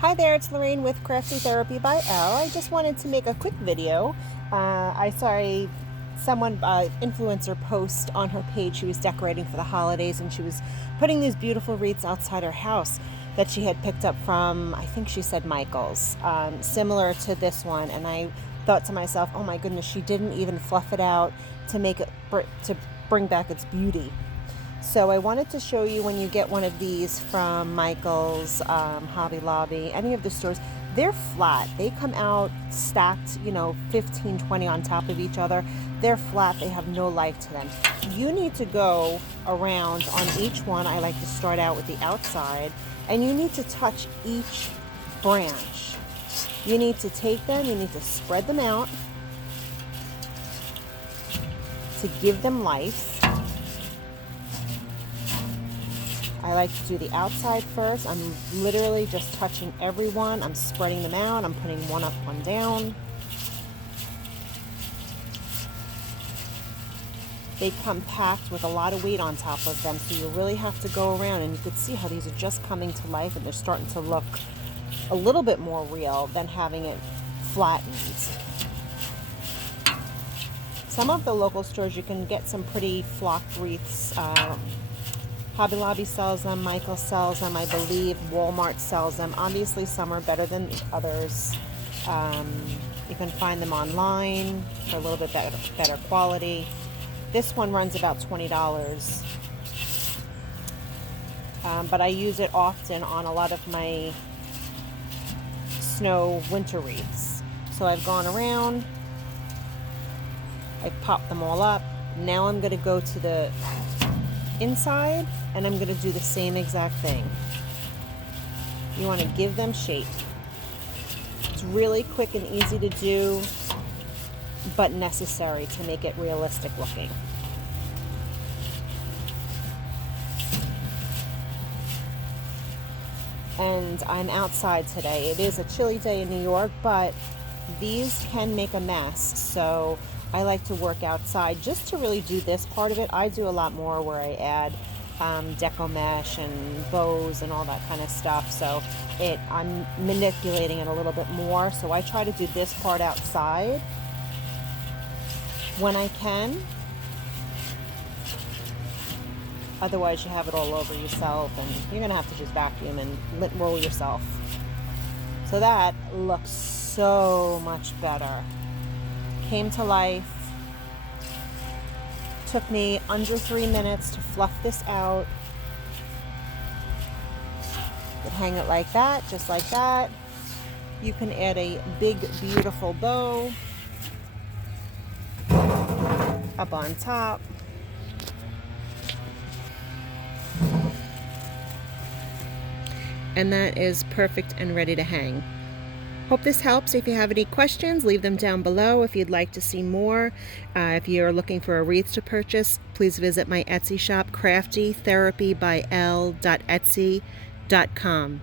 Hi there, it's Lorraine with Crafty Therapy by Elle. I just wanted to make a quick video. I saw someone, influencer, post on her page. She was decorating for the holidays and she was putting these beautiful wreaths outside her house that she had picked up from, I think she said Michael's, similar to this one. And I thought to myself, oh my goodness, she didn't even fluff it out to make it, to bring back its beauty. So I wanted to show you when you get one of these from Michael's, Hobby Lobby, any of the stores, they're flat. They come out stacked, 15, 20 on top of each other. They're flat. They have no life to them. You need to go around on each one. I like to start out with the outside, and you need to touch each branch. You need to take them, you need to spread them out to give them life. I like to do the outside first. I'm literally just touching every one. I'm spreading them out. I'm putting one up, one down. They come packed with a lot of weight on top of them, so you really have to go around, and you can see how these are just coming to life and they're starting to look a little bit more real than having it flattened. Some of the local stores, you can get some pretty flocked wreaths. Hobby Lobby sells them, Michael sells them, I believe Walmart sells them. Obviously some are better than others. You can find them online for a little bit better quality. This one runs about $20. But I use it often on a lot of my snow winter wreaths. So I've gone around, I've popped them all up. Now I'm going to go to the inside and I'm going to do the same exact thing. You want to give them shape. It's really quick and easy to do, but necessary to make it realistic looking. And I'm outside today. It is a chilly day in New York, but these can make a mess, so I like to work outside just to really do this part of it. I do a lot more where I add deco mesh and bows and all that kind of stuff, so I'm manipulating it a little bit more. So I try to do this part outside when I can. Otherwise you have it all over yourself and you're gonna have to just vacuum and lint roll yourself. So that looks so much better. Came to life. Took me under 3 minutes to fluff this out. You hang it like that, just like that. You can add a big, beautiful bow up on top. And that is perfect and ready to hang. Hope this helps. If you have any questions, leave them down below. If you'd like to see more, if you're looking for a wreath to purchase, please visit my Etsy shop, craftytherapybyl.etsy.com.